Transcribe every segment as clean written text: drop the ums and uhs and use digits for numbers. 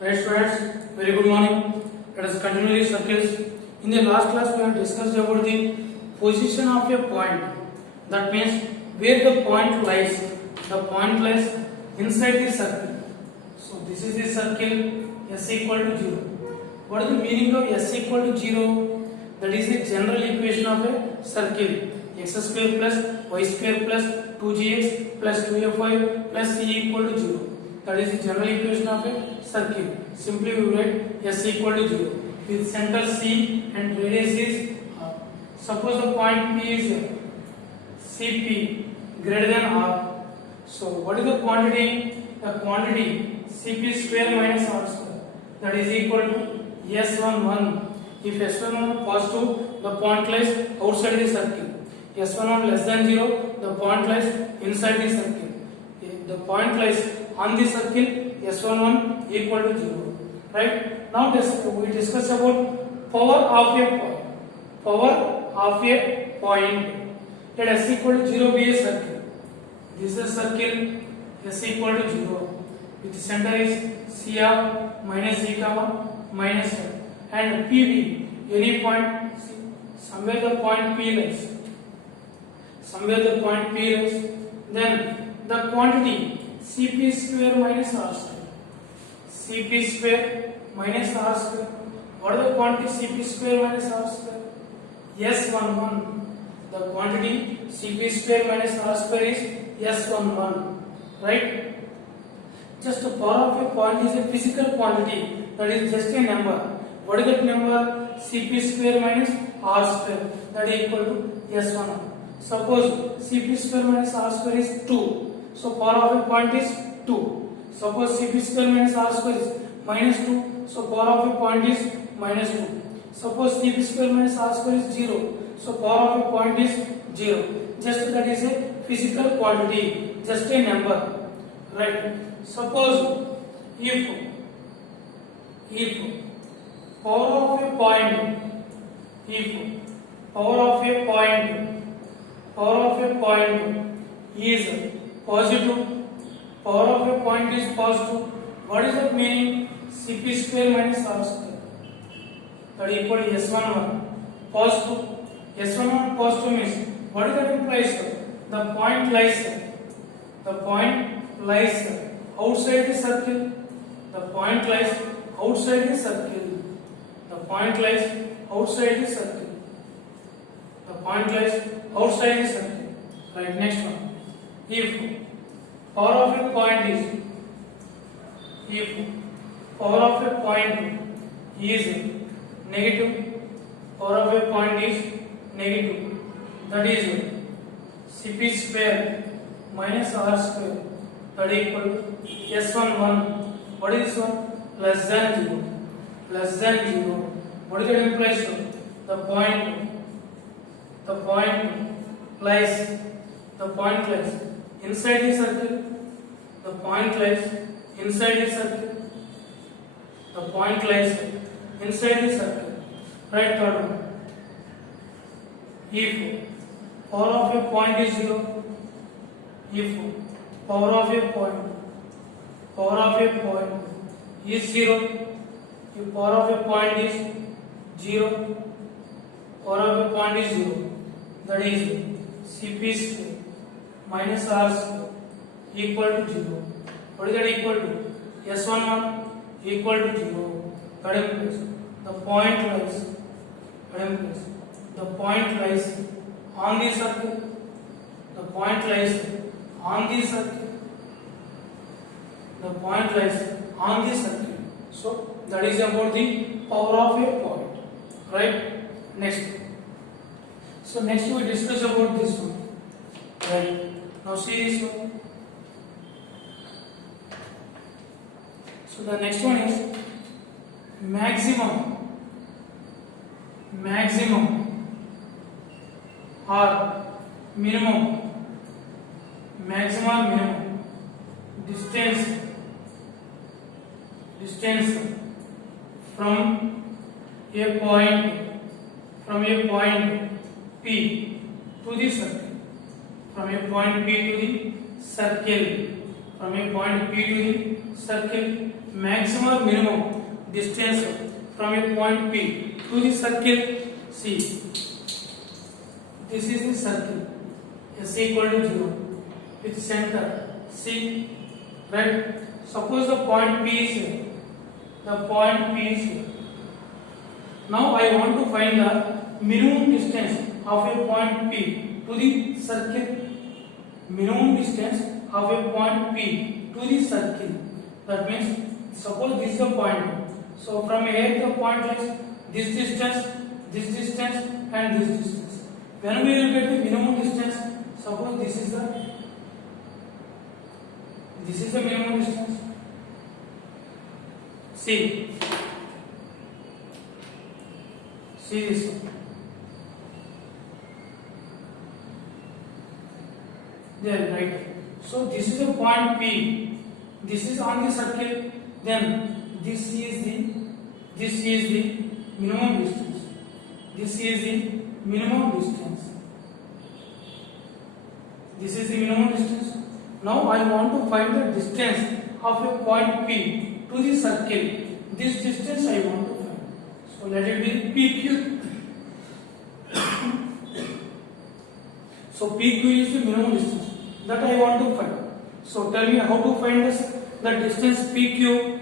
Right students, very good morning. Let us continue the circles. In the last class we have discussed about the position of a point. That means where the point lies. The point lies inside the circle. So this is the circle S equal to 0. What is the meaning of S equal to 0? That is the general equation of a circle. X square plus y square plus 2gx plus 2fy plus c equal to 0. That is the general equation of a circle. Simply we write S equal to 0 with center C and radius is r. Suppose the point P is CP greater than R. So what is the quantity? The quantity CP square minus R square, that is equal to S11. If S11 positive, the point lies outside the circle. S11 less than 0, the point lies inside the circle. If the point lies on the circle, S11 equal to 0. Right? Now we discuss about power of a point. Power of a point. Let S equal to 0 be a circle. This is a circle S equal to 0. With center is C of minus E comma minus F. And P be any point, somewhere the point P lies. Somewhere the point P lies. Then the quantity Cp square minus R square. Cp square minus R square. What is the quantity Cp square minus R square? S11. The quantity Cp square minus R square is S11. Right? Just the power of a point is a physical quantity. That is just a number. What is that number? Cp square minus R square. That is equal to S11. Suppose Cp square minus R square is 2. So power of a point is 2. Suppose Cp square minus R square is minus 2. So power of a point is minus 2. Suppose Cp square minus R square is 0. So power of a point is 0. Just that is a physical quantity. Just a number. Right? Suppose if power of a point is positive, power of a point is positive. What is that meaning? Cp square minus R square, that is equal to S11 positive. S11 positive means what is that implies? The point lies outside the circle. The point lies outside the circle. The point lies outside the circle. The point lies outside the circle. Right, next one. If power of a point is negative, power of a point is negative. That is Cp square minus R square. That is equal to S11. What is this one? Less than 0. Less than 0. What is that implies? The point lies inside the circle. The point lies inside the circle. The point lies inside the circle. Right, third one. If power of a point is 0, if power of a point is 0, if power of a point is 0, power of a point is 0, that is Cp square minus R square equal to 0. What is that equal to? S11 equal to 0. That implies the point lies on the circle. The point lies on the circle. The point lies on the circle. So that is about the power of a point. Right? Next. So next we discuss about this one. Right? Now see this one. So the next one is maximum or minimum. Maximum or minimum distance from a point P to the circle. From a point P to the circle. from a point P to the circle, maximum or minimum distance from a point P to the circle C. This is the circle S equal to 0 with center C, right? Suppose the point P is here. The point P is here. Now I want to find the minimum distance of a point P to the circle. Minimum distance of a point P to the circle. That means suppose this is the point. So from here the point lies this distance, and this distance. When we will get the minimum distance, suppose this is the minimum distance. See this one. There, right? So this is the point P. This is on the circle. Then this is the minimum distance. This is the minimum distance. This is the minimum distance. Now I want to find the distance of a point P to the circle. This distance I want to find. So let it be PQ. So PQ is the minimum distance that I want to find. So tell me how to find this. The distance PQ.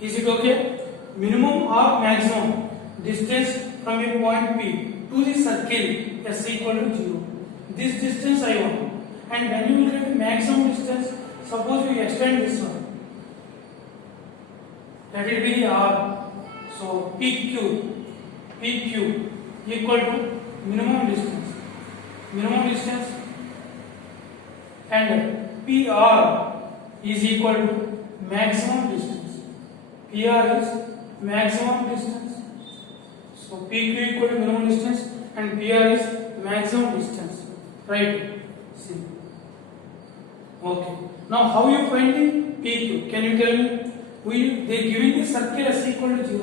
Is it okay? Minimum or maximum distance from a point P to the circle S equal to 0. This distance I want. And when you will get the maximum distance, suppose we extend this one. Let it be the R. So PQ equal to minimum distance. And PR is equal to maximum distance. PR is maximum distance. So PQ equal to minimum distance and PR is maximum distance. Right? See. Okay. Now how you find the PQ? Can you tell me? They given the circle S equal to 0.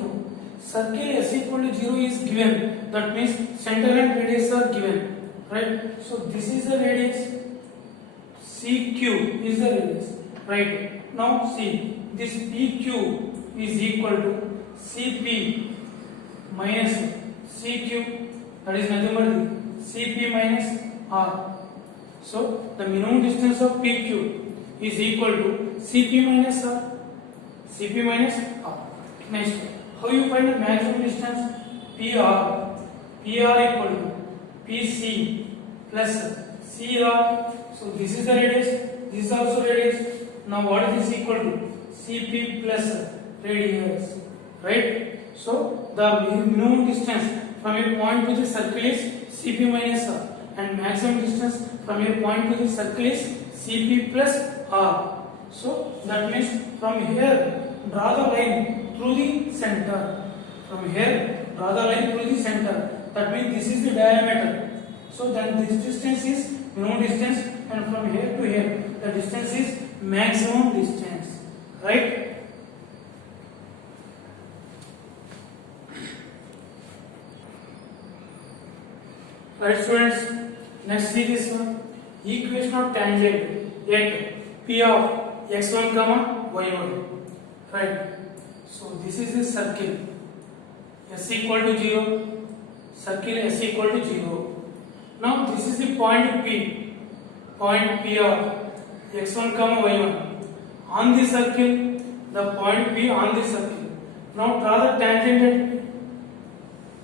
Circle S equal to 0 is given. That means center and radius are given. Right? So this is the radius. CQ is the radius. Right? Now see, this PQ is equal to CP minus CQ. That is nothing but CP minus R. So the minimum distance of PQ is equal to CP minus R. CP minus R. Next, how you find the maximum distance? PR. PR equal to PC plus CR. So this is the radius. This is also radius. Now what is this equal to? CP plus radius. Right? So the minimum distance from a point to the circle is CP minus R. And maximum distance from a point to the circle is CP plus R. So that means from here draw the line through the center. From here draw the line through the center. That means this is the diameter. So then this distance is minimum distance, and from here to here the distance is maximum distance. Right? Right, students? Next, see this one. Equation of tangent at P of x1 comma y1. Right. So this is the circle. S equal to 0. Circle S equal to 0. Now this is the point P. Point P of x1 comma y1. On the circle, the point P on the circle. Now draw the tangent at.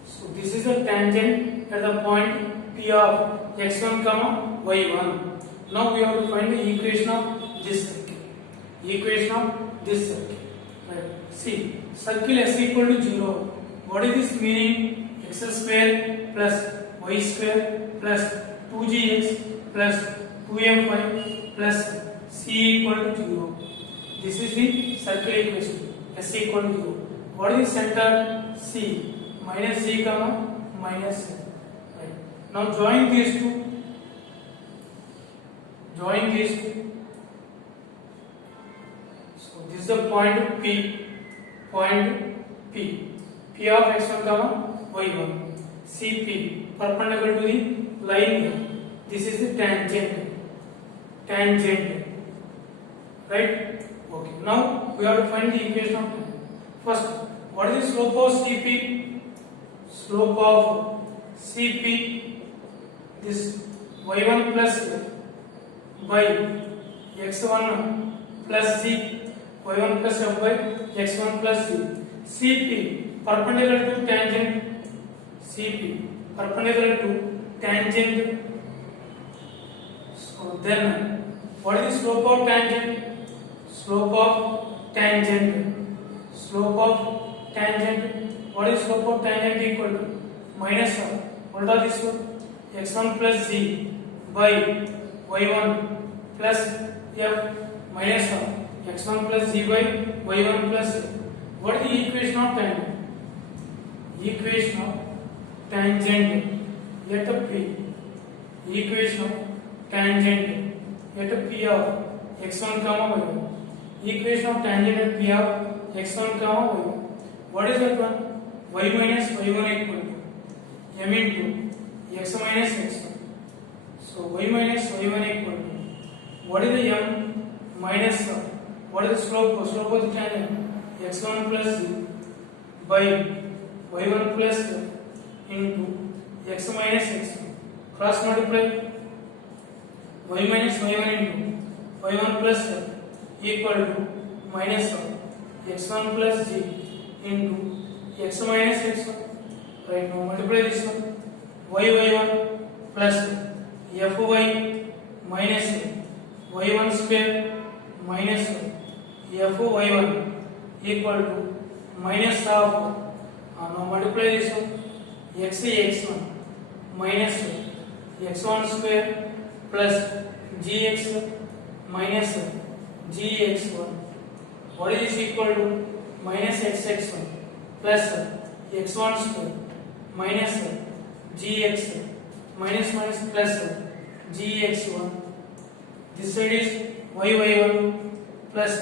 So this is the tangent at the point P of x1 comma y1. Now we have to find the equation of this circle. Equation of this circle. Right. See, circle S equal to 0. What is this meaning? X square plus y square plus 2gx plus 2my plus c equal to 0. This is the circle equation. S equal to 0. What is the center? C. Minus c comma minus c. Right. Now join these two. Join these two. So this is the point P. Point P. P of x1 comma y1. CP perpendicular to the line here. This is the tangent. Tangent. right? Okay, now we have to find the equation of tangent. First, what is the slope of CP? Slope of CP, this y1 plus f by x1 plus z, y1 plus f by x1 plus z. CP perpendicular to tangent, CP perpendicular to tangent. So then, what is the slope of tangent? Slope of tangent. Slope of tangent. What is slope of tangent equal to? Minus of, what are this one? x1 plus z by y1 plus f minus of x1 plus z by y1 plus f. What is the equation of tangent? Equation of tangent at P. Equation of tangent at P of x1 comma y1. Equation of tangent at P of x1 comma y1. What is that one? Y minus y1 equal to m into x minus x1. So y minus y1 equal to, what is the m minus of, what is the slope? Slope of the tangent x1 plus z by y1 plus f into x minus x1. Cross multiply y minus y1 into y1 plus f equal to minus of x1 plus z into x minus x1. Right, now multiply this one. y1 plus fy minus y1 square minus fy1 equal to minus of, now multiply this one, x1 minus x1 square plus gx minus gx1. What is this equal to? Minus xx1 plus x1 square minus gx minus minus plus gx1. This side is y1 plus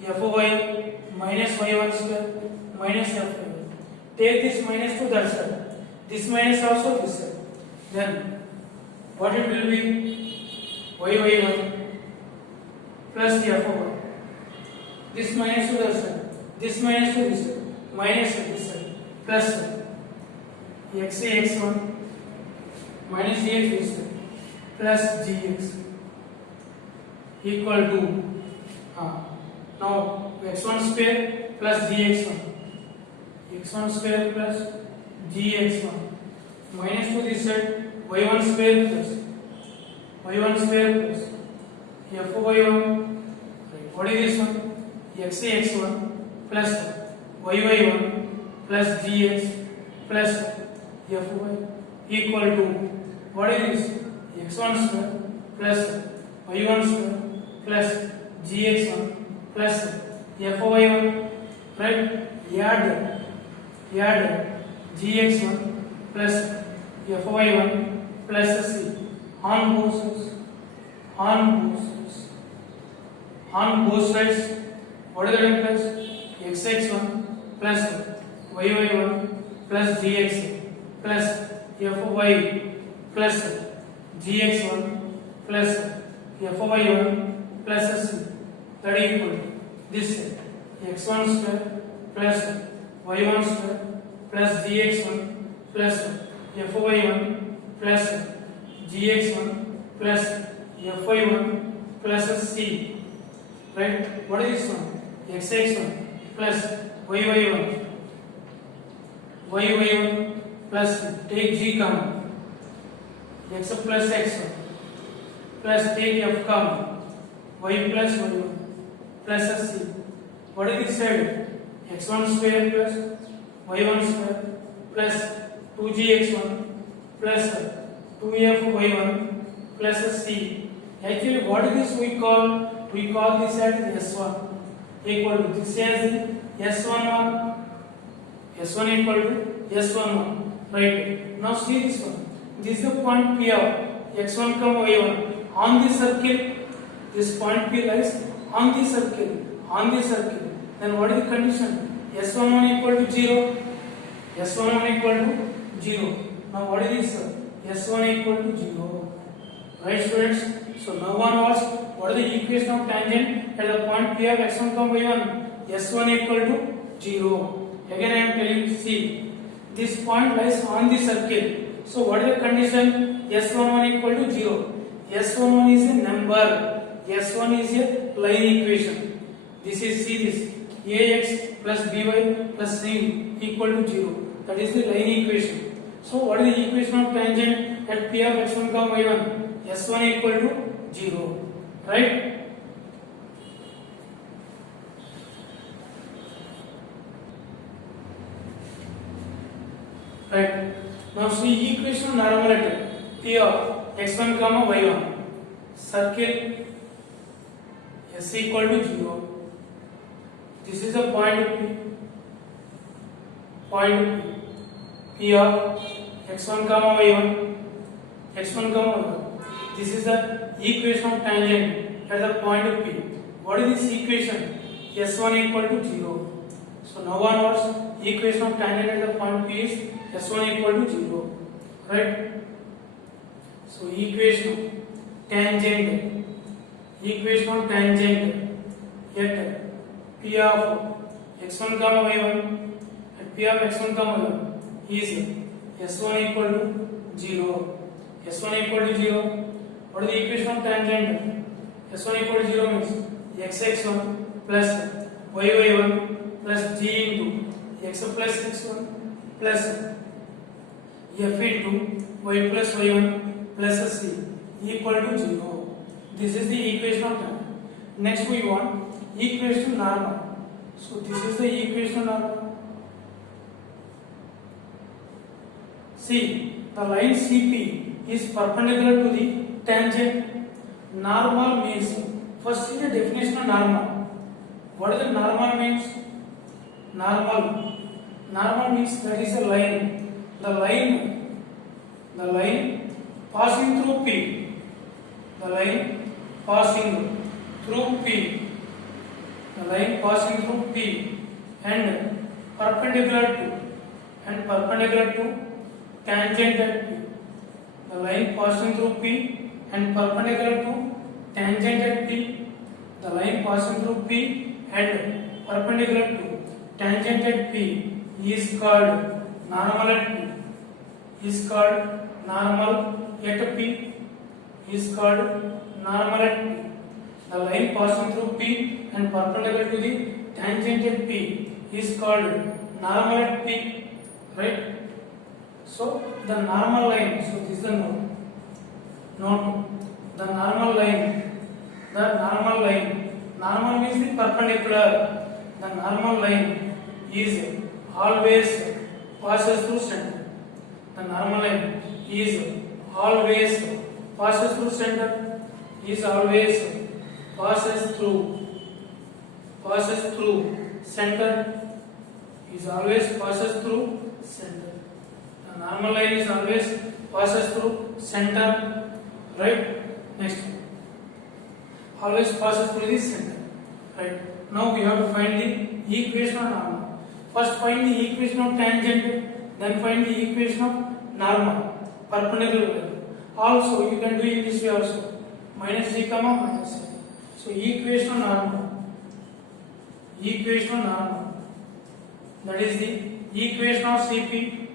fy minus y1 square minus fy1. Take this minus to that side. This minus also this side. Then what it will be? y1 plus fy. This minus to that side. This minus to this side. Minus this side. Plus x1 minus gx this side. Plus gx equal to, now x1 square plus gx1. x1 square plus gx1 minus to this side y1 square plus y1 square plus fy1. What is this one? x1 plus y1 plus gx plus fy equal to, what is this? x1 square plus y1 square plus gx1 plus fy1. Right? Add gx1 plus fy1 plus c on both sides. On both sides, what is the difference? xx1 plus y1 plus gx plus fy plus gx1 plus fy1 plus c, that is equal to this side x1 square plus y1 square plus gx1 plus fy1 plus gx1 plus fy1 plus c. Right? What is this one? xx1 plus y1 plus, take g common, x plus x1 plus take f common, y plus y1 plus c. What is this side? x1 square plus y1 square plus 2gx1 plus 2f plus c. Actually, what is this we call? We call this as S1 equal to this as S11. S1 equal to S11. Right. Now see this one. This is the point P of x1 comma y1 on the circle. This point P lies on the circle. On the circle. Then what is the condition? S11 equal to 0. S11 equal to 0. Now what is this? S1 equal to 0. Right, students? So now onwards, what is the equation of tangent at the point P of x1, y1? S1 equal to 0. Again I am telling, see, this point lies on the circle. So what is the condition? S11 equal to 0. S11 is a number. S1 is a line equation. This is, see this, ax plus by plus c equal to 0. That is the line equation. So what is the equation of tangent at P of x1, y1? S1 equal to 0. Right? Right. Now see equation of normality. P of x1, y1. Circle s equal to 0. This is a point P. Point P of x1, y1. x1, y1. This is the equation of tangent at the point P. What is this equation? S1 equal to 0. So now onwards, equation of tangent at the point P is S1 equal to 0. Right? So equation of tangent at P of x1, y1 at P of x1, y1 is S1 equal to 0. S1 equal to 0. What is the equation of tangent? S1 equal to 0 means x1 plus y1 plus g into x plus x1 plus f into y plus y1 plus c equal to 0. This is the equation of tangent. Next we want equation normal. So this is the equation normal. See, the line CP is perpendicular to the tangent. Normal means, first is the definition of normal. What is the normal means? Normal means that is a line. The line passing through P. The line passing through P. The line passing through P and perpendicular to tangent at P. The line passing through P and perpendicular to tangent at P. The line passing through P and perpendicular to tangent at P is called normal at P. Is called normal at P. Is called normal at P. The line passing through P and perpendicular to the tangent at P is called normal at P. Right? So the normal line. So this is the note. The normal line. Normal means the perpendicular. The normal line is always passes through center. The normal line is always passes through center. Is always passes through center. Is always passes through center. The normal line is always passes through center. Right? Next. Always passes through the center. Right? Now we have to find the equation of normal. First find the equation of tangent, then find the equation of normal, perpendicular. Also you can do in this way also. Minus g comma minus c. So equation of normal. That is the equation of CP.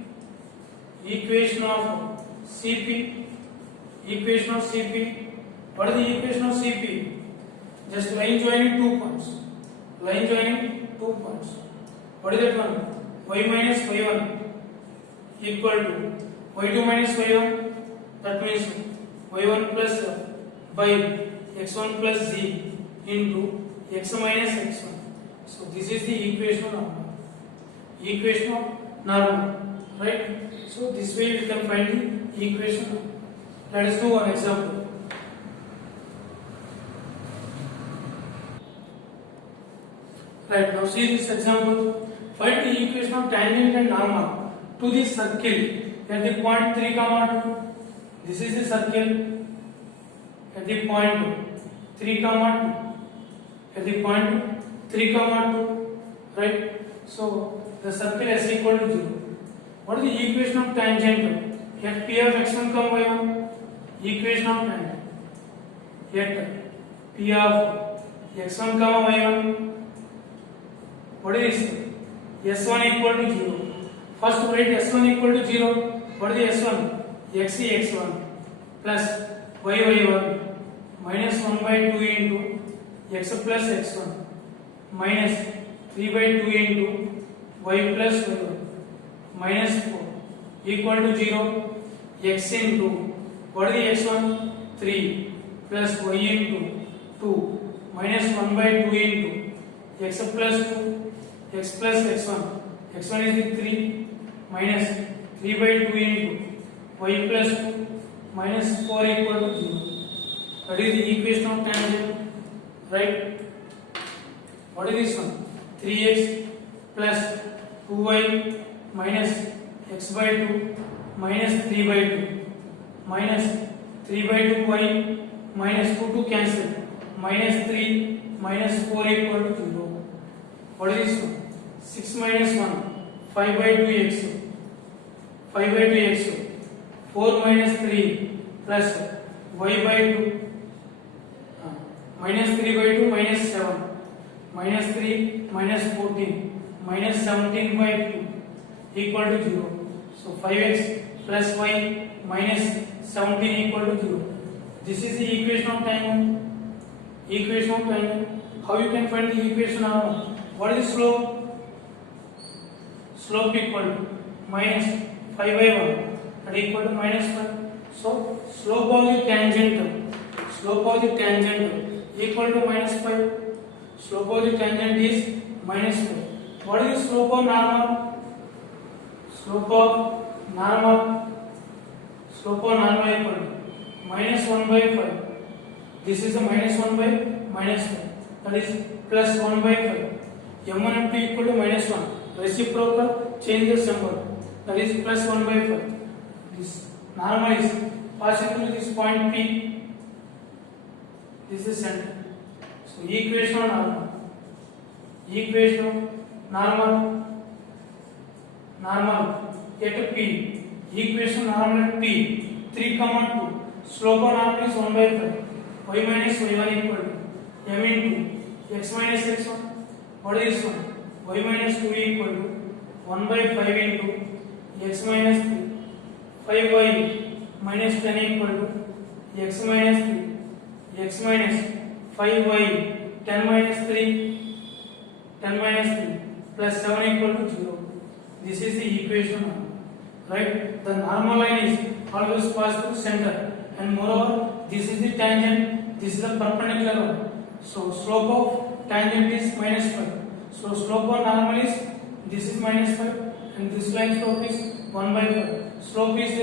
Equation of CP. What is the equation of CP? Just line joining 2 points. What is that one? Y minus y1 equal to y2 minus y1. That means y1 plus by x1 plus z into x minus x1. So this is the equation of normal. Right? So this way we can find the equation. Let us do one example. Right, now see this example. Find the equation of tangent and normal to the circle at the point 3, 2. This is the circle at the point 3, 2. At the point 3, 2. Right? So the circle is equal to 0. What is the equation of tangent at P of x1, y1? Equation of tangent. Yet P of x1 comma y1, what is this? S1 equal to 0. First write S1 equal to 0. What is the S1? X x1 plus y y1 minus 1 by 2 into x plus x1 minus 3 by 2 into y plus y1 minus 4 equal to 0. X into, what is the x1? 3 plus y into 2 minus 1 by 2 into x plus 2 x plus x1. x1 is the 3 minus 3 by 2 into y plus 2 minus 4 equal to 0. That is the equation of tangent, right? What is this one? 3x plus 2y minus x by 2 minus 3 by 2 minus 3 by 2y minus 2 cancel minus 3 minus 4 equal to 0. What is this one? 6 minus 1 5 by 2x 5 by 2x 4 minus 3 plus y by 2 minus 3 by 2 minus 7 minus 3 minus 14 minus 17 by 2 equal to 0. So 5x plus y minus 17 equal to 0. This is the equation of tangent. Equation of tangent. How you can find the equation of what is slope? Slope equal to minus 5 by 1 and equal to minus 1. So slope of the tangent equal to minus 5. Slope of the tangent is minus 5. What is the slope of normal? Slope of normal equal to minus 1 by 5. This is a minus 1 by minus 5. That is plus 1 by 5. M1 and 2 equal to minus 1. Reciprocal, change the symbol. That is plus 1 by 5. This normal is passing through this point P. This is center. So equation of normal. Equation of normal at P. Equation of normal at P. 3, 2. Slope of normal is 1 by 5. Y minus y1 equal to m into x minus x1. What is this one? Y minus 2 equal to 1 by 5 into x minus 3. 5y minus 10 equal to x minus 3. X minus 5y 10 minus 3 plus 7 equal to 0. This is the equation, right? The normal line is always pass through center, and moreover this is the tangent, this is the perpendicular one. So slope of tangent is minus 5. So slope of normal is, this is minus 5 and this line slope is 1 by 5. Slope is there.